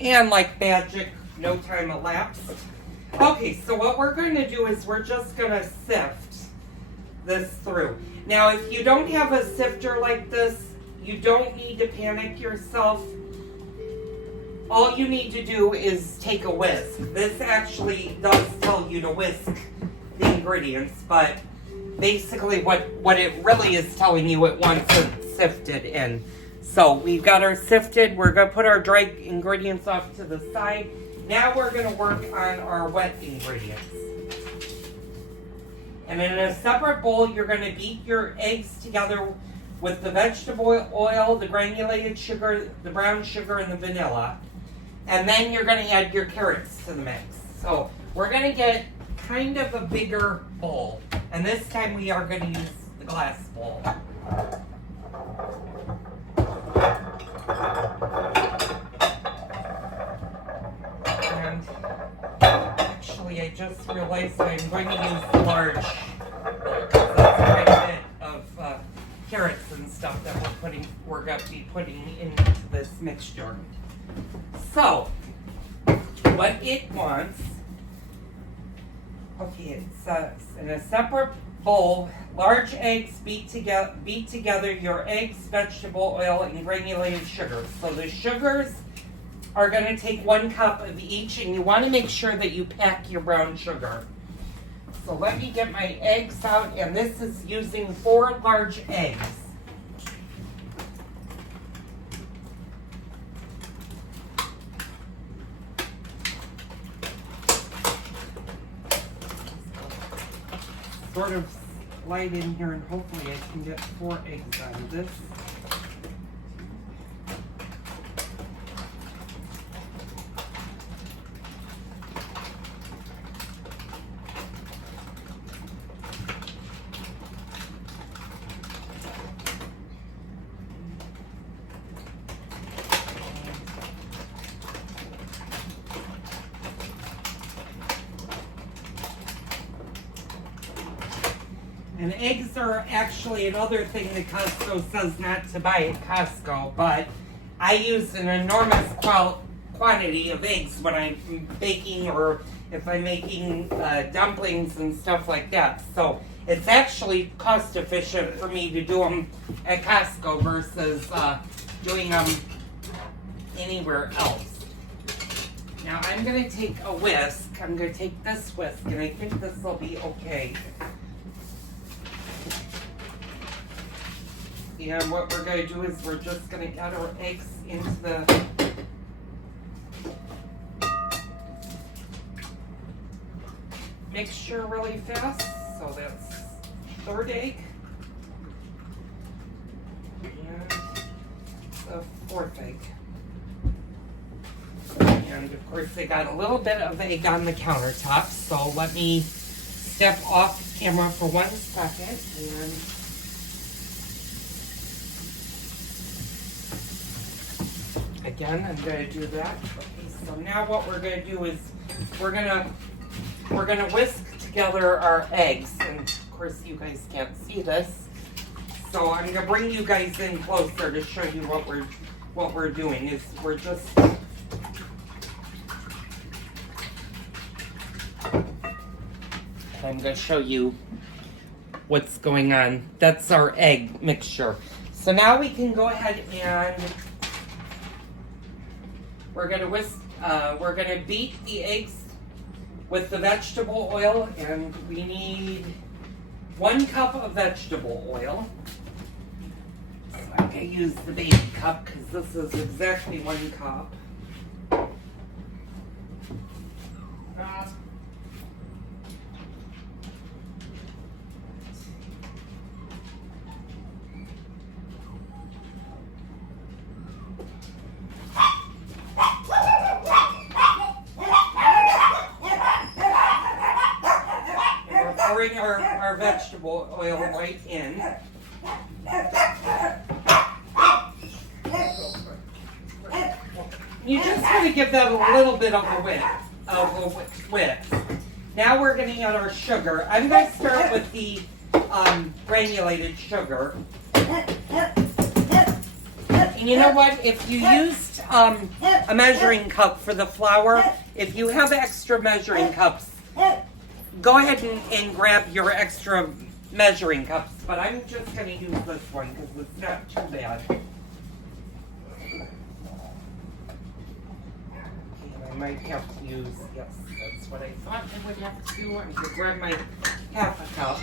And like magic, no time elapsed. Okay, so what we're going to do is we're just going to sift this through. Now, if you don't have a sifter like this, you don't need to panic yourself. All you need to do is take a whisk. This actually does tell you to whisk the ingredients, but basically what it really is telling you, it wants it sifted in. So we've got our sifted. We're going to put our dry ingredients off to the side. Now we're going to work on our wet ingredients. And in a separate bowl, you're going to beat your eggs together with the vegetable oil, the granulated sugar, the brown sugar, and the vanilla. And then you're going to add your carrots to the mix. So we're going to get kind of a bigger bowl. And this time we are going to use the glass bowl. And actually, I just realized I'm going to use the large bowl. That's quite a bit of carrots and stuff that we're going to be putting into this mixture. So, what it wants, okay, it says in a separate bowl, large eggs, beat together your eggs, vegetable oil, and granulated sugar. So the sugars are going to take 1 cup of each, and you want to make sure that you pack your brown sugar. So let me get my eggs out, and this is using 4 large eggs. Sort of slide in here, and hopefully I can get 4 eggs out of this. And eggs are actually another thing that Costco says not to buy at Costco, but I use an enormous quantity of eggs when I'm baking or if I'm making dumplings and stuff like that. So it's actually cost efficient for me to do them at Costco versus doing them anywhere else. Now I'm going to take a whisk. I'm going to take this whisk, and I think this will be okay. And what we're going to do is we're just going to add our eggs into the mixture really fast. So that's 3rd egg. And the 4th egg. And of course I got a little bit of egg on the countertop. So let me step off camera for 1 second. And again, I'm going to do that. Okay, so now what we're going to do is we're going to whisk together our eggs, and of course you guys can't see this. So I'm going to bring you guys in closer to show you what we're doing. Is we're just I'm going to show you what's going on. That's our egg mixture. So now we can go ahead and we're going to beat the eggs with the vegetable oil, and we need 1 cup of vegetable oil. So I'm going to use the baby cup because this is exactly 1 cup. Pouring our vegetable oil right in. You just want to give that a little bit of a whisk. Now we're going to add our sugar. I'm going to start with the granulated sugar. And you know what? If you used a measuring cup for the flour. If you have extra measuring cups, go ahead and grab your extra measuring cups. But I'm just going to use this one because it's not too bad. I might have to use, yes, that's what I thought I would have to do. I'm going to grab my half a cup.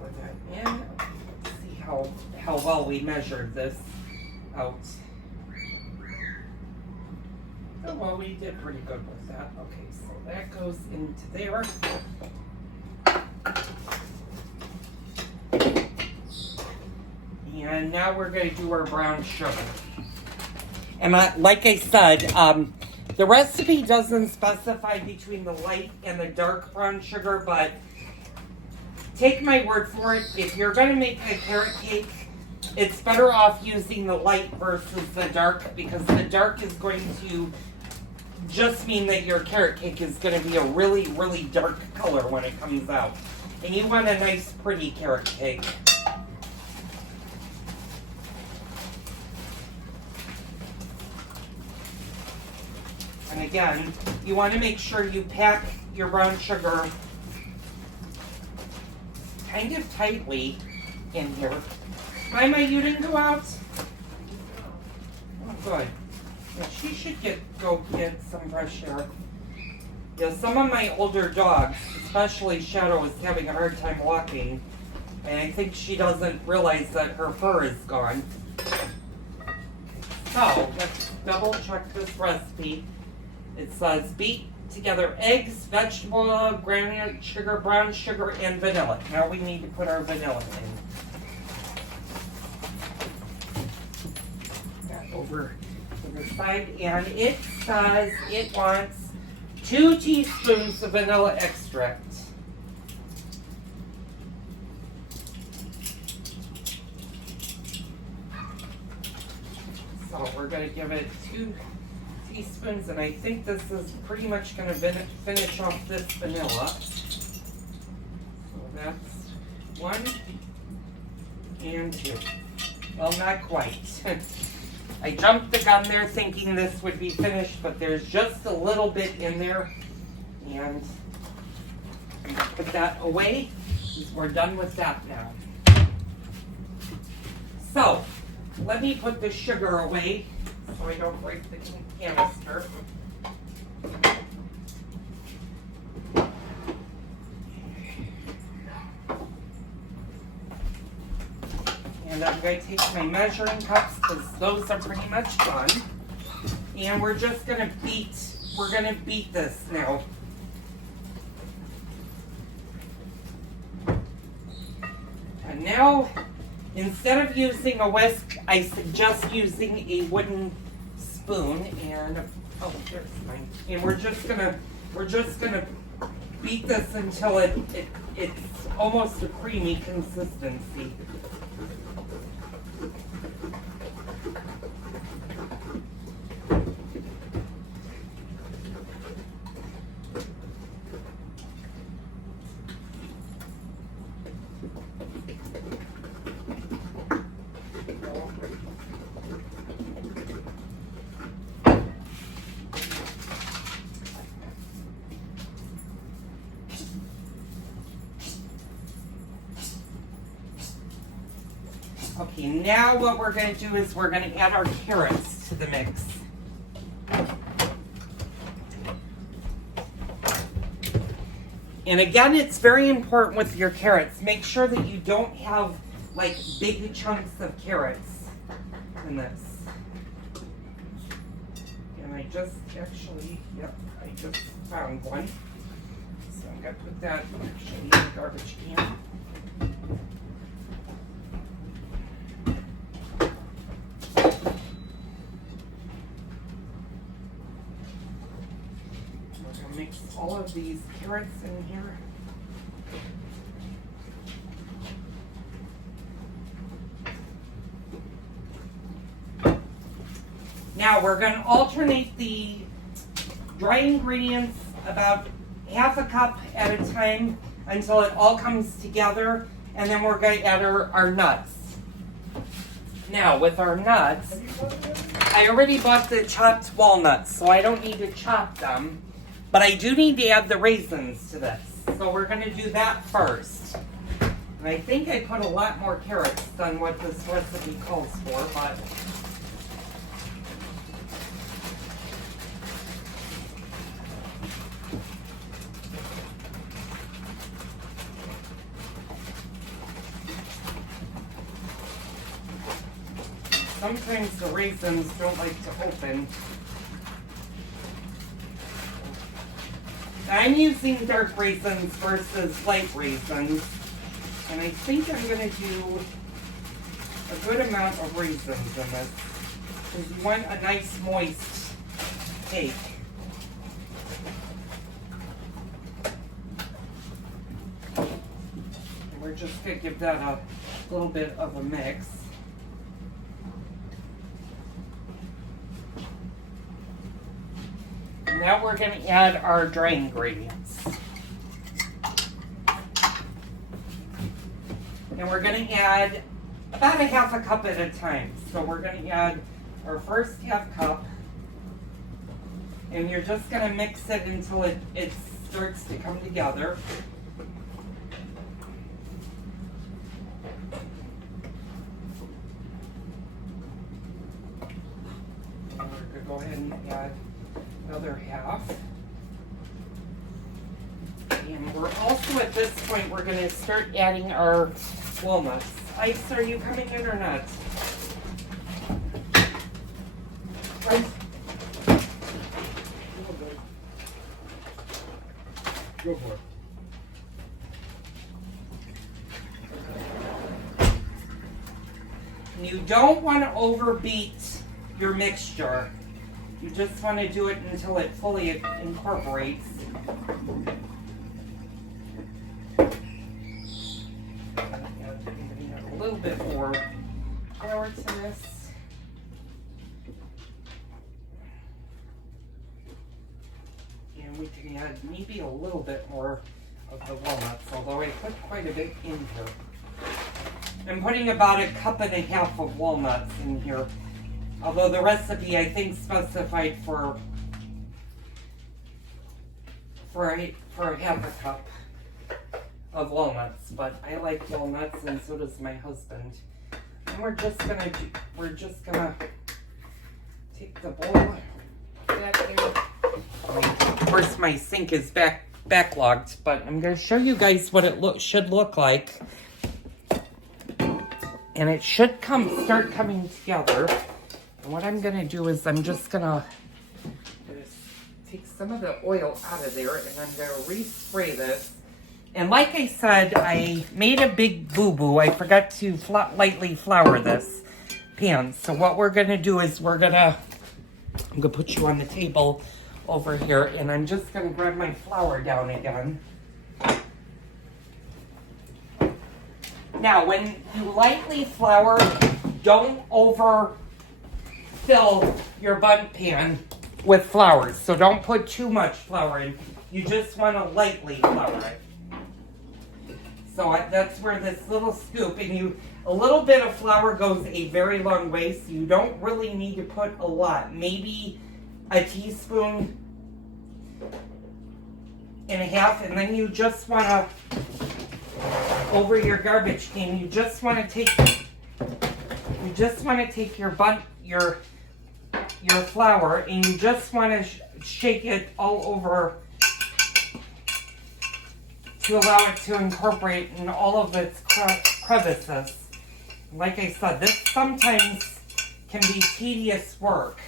Put that in. Let's see how well we measured this out. Oh, well, we did pretty good with that. Okay, so that goes into there. And now we're going to do our brown sugar. And like I said, the recipe doesn't specify between the light and the dark brown sugar, but take my word for it, if you're going to make a carrot cake, it's better off using the light versus the dark, because the dark is going to just mean that your carrot cake is going to be a really, really dark color when it comes out. And you want a nice, pretty carrot cake. And again, you want to make sure you pack your brown sugar kind of tightly in here. Mima, you didn't go out? Oh, good. Yeah, she should go get some fresh air. Yeah, some of my older dogs, especially Shadow, is having a hard time walking. And I think she doesn't realize that her fur is gone. So, let's double check this recipe. It says beat together eggs, vegetable, granite sugar, brown sugar, and vanilla. Now we need to put our vanilla in. That over to the side. And it says it wants 2 teaspoons of vanilla extract. So we're going to give it 2 teaspoons, and I think this is pretty much going to finish off this vanilla. So that's 1 and 2. Well, not quite. I jumped the gun there thinking this would be finished, but there's just a little bit in there. And I'm going to put that away because we're done with that now. So, let me put the sugar away so I don't break the canister. And I'm going to take my measuring cups because those are pretty much done. And we're just going to beat this now. And now, instead of using a whisk, I suggest using a wooden spoon. And oh, there's mine. And we're just gonna beat this until it's almost a creamy consistency. Okay, now what we're going to do is we're going to add our carrots to the mix. And again, it's very important with your carrots. Make sure that you don't have like big chunks of carrots in this. And I just found one. So I'm going to put that actually in the garbage can. Mix all of these carrots in here. Now we're going to alternate the dry ingredients about half a cup at a time until it all comes together, And then we're going to add our nuts. Now, with our nuts, I already bought the chopped walnuts, so I don't need to chop them. But I do need to add the raisins to this. So we're going to do that first. And I think I put a lot more carrots than what this recipe calls for, but sometimes the raisins don't like to open. I'm using dark raisins versus light raisins. And I think I'm going to do a good amount of raisins in this. Because you want a nice moist cake. And we're just going to give that a little bit of a mix. Now we're going to add our dry ingredients. And we're going to add about a half a cup at a time. So we're going to add our first half cup. And you're just going to mix it until it starts to come together. And we're going to go ahead and add another half. And we're also at this point, we're going to start adding our walnuts. Ice, are you coming in or not? Ice? Go for it. You don't want to overbeat your mixture. You just want to do it until it fully incorporates. A little bit more flour to this. And we can add maybe a little bit more of the walnuts, although I put quite a bit in here. I'm putting about a cup and a half of walnuts in here. Although the recipe, I think, specified for a half a cup of walnuts, but I like walnuts, and so does my husband. And we're just gonna take the bowl back there. Of course, my sink is backlogged, but I'm gonna show you guys what it should look like, and it should start coming together. And what I'm gonna do is I'm just gonna take some of the oil out of there, and I'm gonna respray this. And like I said, I made a big boo-boo. I forgot to lightly flour this pan. So what we're gonna do is I'm gonna put you on the table over here, and I'm just gonna grab my flour down again. Now, when you lightly flour, don't overfill your bundt pan with flour. So don't put too much flour in. You just want to lightly flour it. So that's where this little scoop, and a little bit of flour goes a very long way, so you don't really need to put a lot. Maybe a teaspoon and a half, and then you just want to, over your garbage can, you just want to take your flour, and you just want to shake it all over to allow it to incorporate in all of its crevices. Like I said, this sometimes can be tedious work.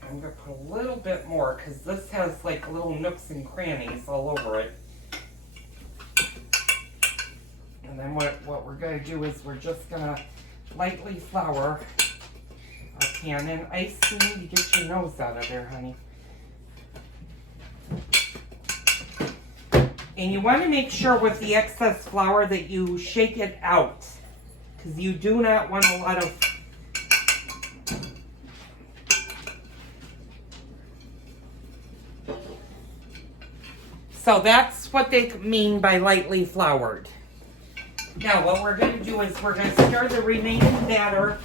I'm going to put a little bit more because this has like little nooks and crannies all over it. And then what we're going to do is we're just going to lightly flour our pan. And Ice, you need to get your nose out of there, honey. And you want to make sure with the excess flour that you shake it out, because you do not want a lot of So that's what they mean by lightly floured. Now what we're going to do is we're going to stir the remaining batter.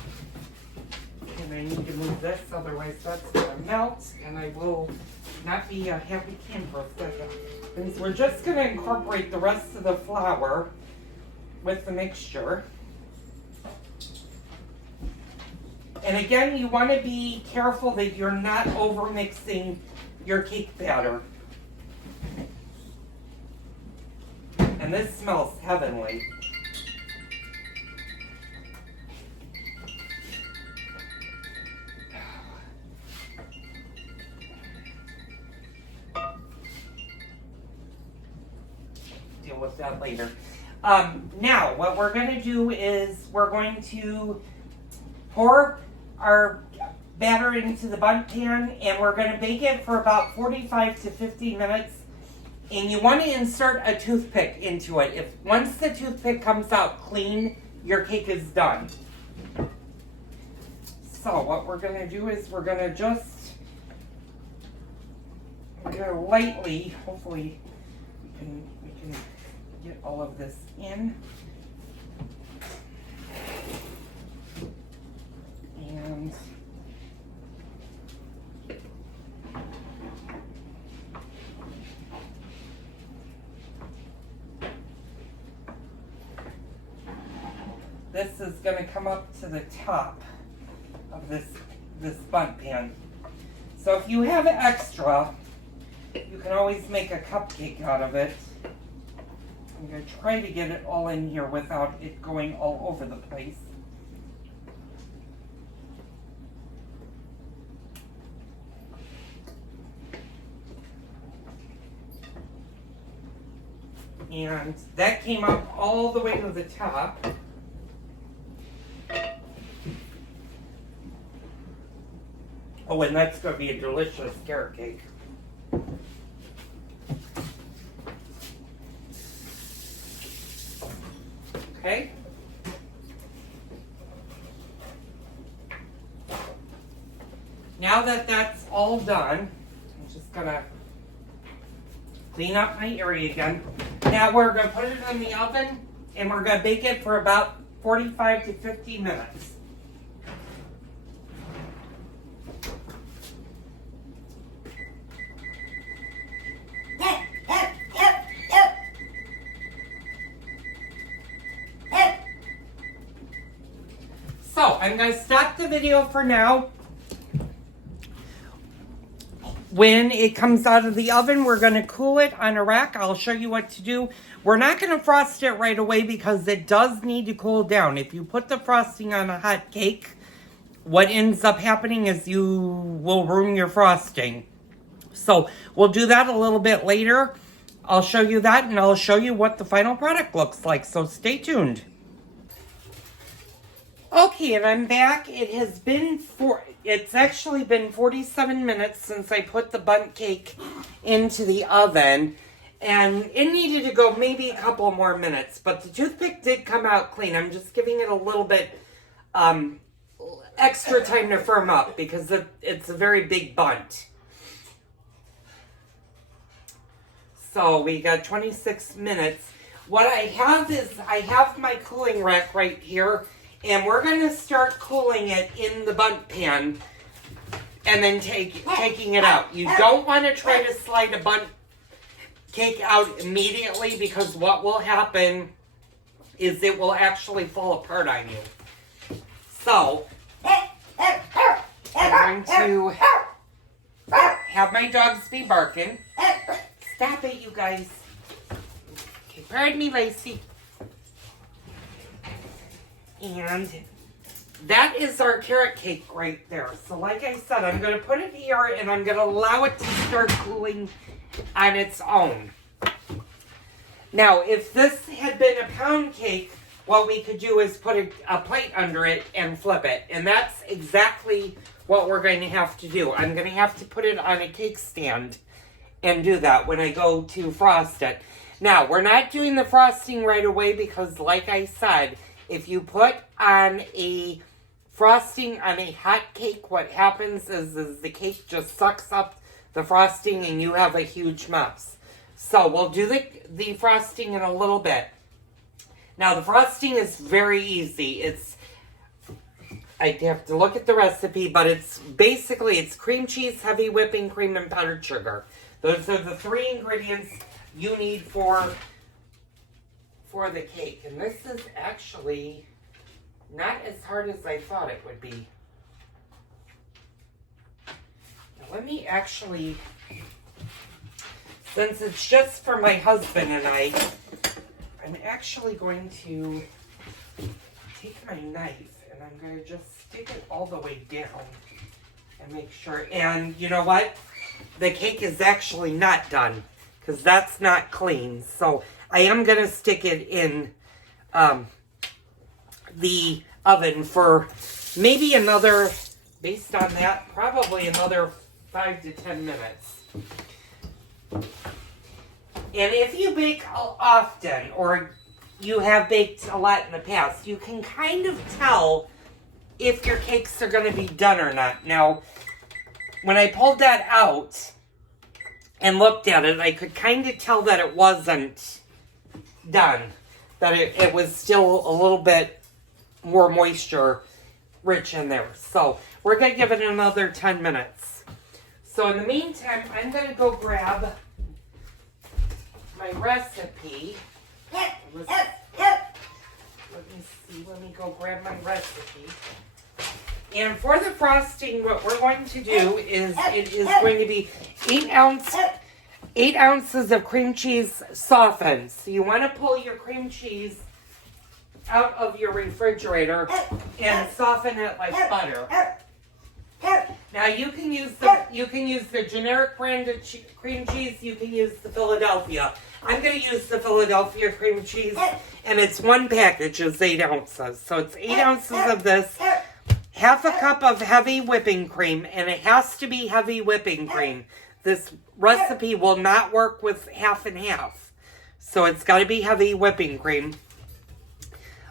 And I need to move this, otherwise that's going to melt. And I will not be a happy camper. And we're just going to incorporate the rest of the flour with the mixture. And again, you want to be careful that you're not over mixing your cake batter. And this smells heavenly. Deal with that later. Now, what we're going to do is we're going to pour our batter into the bundt pan, and we're going to bake it for about 45 to 50 minutes. And you want to insert a toothpick into it. Once the toothpick comes out clean, your cake is done. So what we're going to do is we're going to lightly, hopefully we can get all of this in. And this is going to come up to the top of this bundt pan. So if you have extra, you can always make a cupcake out of it. I'm going to try to get it all in here without it going all over the place. And that came up all the way to the top. Oh, and that's going to be a delicious carrot cake. Okay. Now that that's all done, I'm just going to clean up my area again. Now we're going to put it in the oven, and we're going to bake it for about 45 to 50 minutes. So I'm going to stop the video for now. When it comes out of the oven, we're going to cool it on a rack. I'll show you what to do. We're not going to frost it right away because it does need to cool down. If you put the frosting on a hot cake, what ends up happening is you will ruin your frosting. So we'll do that a little bit later. I'll show you that, and I'll show you what the final product looks like. So stay tuned. Okay, and I'm back. It's actually been 47 minutes since I put the bundt cake into the oven, and it needed to go maybe a couple more minutes, but the toothpick did come out clean. I'm just giving it a little bit extra time to firm up because it's a very big bundt. So we got 26 minutes. What I have is I have my cooling rack right here. And we're going to start cooling it in the bundt pan and then taking it out. You don't want to try to slide a bundt cake out immediately because what will happen is it will actually fall apart on you. So, I'm going to have my dogs be barking. Stop it, you guys. Okay, pardon me, Lacey. And that is our carrot cake right there. So like I said, I'm going to put it here and I'm going to allow it to start cooling on its own. Now, if this had been a pound cake, what we could do is put a plate under it and flip it. And that's exactly what we're going to have to do. I'm going to have to put it on a cake stand and do that when I go to frost it. Now, we're not doing the frosting right away because like I said, if you put on a frosting on a hot cake, what happens is the cake just sucks up the frosting and you have a huge mess. So we'll do the frosting in a little bit. Now the frosting is very easy. I'd have to look at the recipe, but it's cream cheese, heavy whipping cream, and powdered sugar. Those are the 3 ingredients you need for the cake. And this is actually not as hard as I thought it would be. Now let me actually, since it's just for my husband and I'm actually going to take my knife and I'm going to just stick it all the way down and make sure. And you know what? The cake is actually not done because that's not clean. So I am going to stick it in the oven for maybe another, based on that, probably another 5 to 10 minutes. And if you bake often, or you have baked a lot in the past, you can kind of tell if your cakes are going to be done or not. Now, when I pulled that out and looked at it, I could kind of tell that it wasn't done. That it was still a little bit more moisture rich in there. So, we're going to give it another 10 minutes. So, in the meantime, I'm going to go grab my recipe. Let me go grab my recipe. And for the frosting, what we're going to do is it is going to be 8 ounces of cream cheese softened. So you want to pull your cream cheese out of your refrigerator and soften it like butter. Now you can use the generic brand of cream cheese. You can use the Philadelphia. I'm going to use the Philadelphia cream cheese, and it's 1 package is 8 ounces. So it's 8 ounces of this, half a cup of heavy whipping cream, and it has to be heavy whipping cream. This recipe will not work with half and half. So it's got to be heavy whipping cream.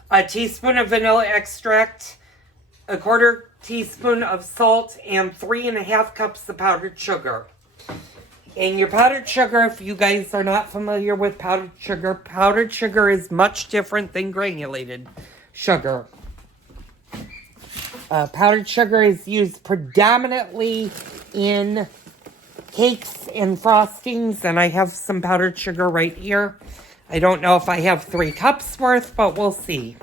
A teaspoon of vanilla extract, a 1/4 teaspoon of salt, and 3.5 cups of powdered sugar. And your powdered sugar, if you guys are not familiar with powdered sugar is much different than granulated sugar. Powdered sugar is used predominantly in cakes and frostings, and I have some powdered sugar right here. I don't know if I have 3 cups worth, but we'll see.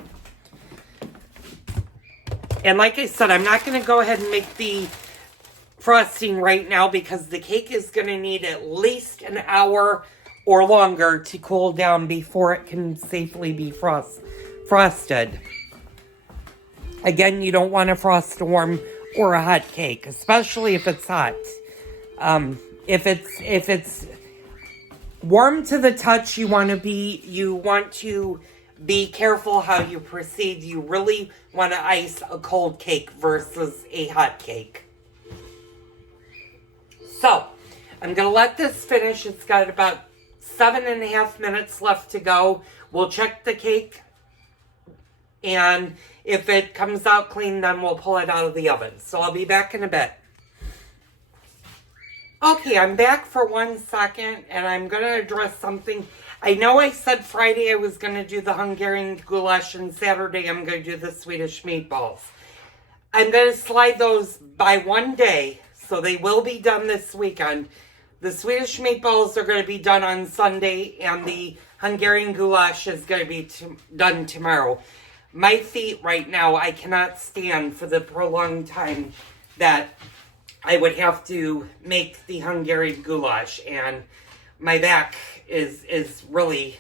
And like I said, I'm not going to go ahead and make the frosting right now because the cake is going to need at least an hour or longer to cool down before it can safely be frosted. Again, you don't want to frost a warm or a hot cake, especially if it's hot. If it's warm to the touch, you want to be careful how you proceed. You really want to ice a cold cake versus a hot cake. So, I'm going to let this finish. It's got about 7.5 minutes left to go. We'll check the cake. And if it comes out clean, then we'll pull it out of the oven. So, I'll be back in a bit. Okay, I'm back for 1 second. And I'm going to address something. I know I said Friday I was going to do the Hungarian goulash. And Saturday I'm going to do the Swedish meatballs. I'm going to slide those by 1 day. So they will be done this weekend. The Swedish meatballs are going to be done on Sunday, and the Hungarian goulash is going to be done tomorrow. My feet right now, I cannot stand for the prolonged time that I would have to make the Hungarian goulash, and my back is really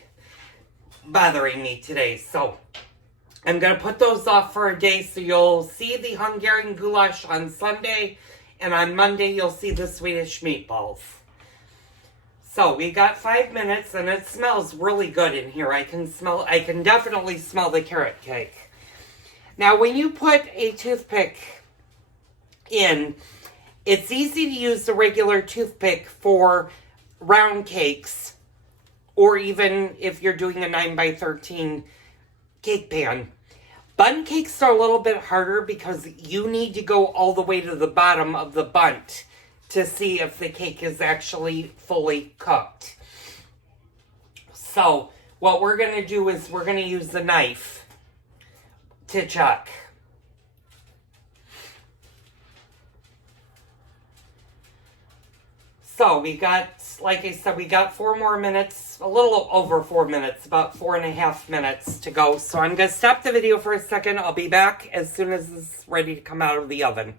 bothering me today. So I'm going to put those off for a day, so you'll see the Hungarian goulash on Sunday. And on Monday, you'll see the Swedish meatballs. So, we got 5 minutes, and it smells really good in here. I can definitely smell the carrot cake. Now, when you put a toothpick in, it's easy to use the regular toothpick for round cakes, or even if you're doing a 9x13 cake pan. Bundt cakes are a little bit harder because you need to go all the way to the bottom of the bundt to see if the cake is actually fully cooked. So what we're going to do is we're going to use the knife to check. So we got, like I said, we got 4 more minutes, a little over 4 minutes, about 4.5 minutes to go. So I'm going to stop the video for a second. I'll be back as soon as it's ready to come out of the oven.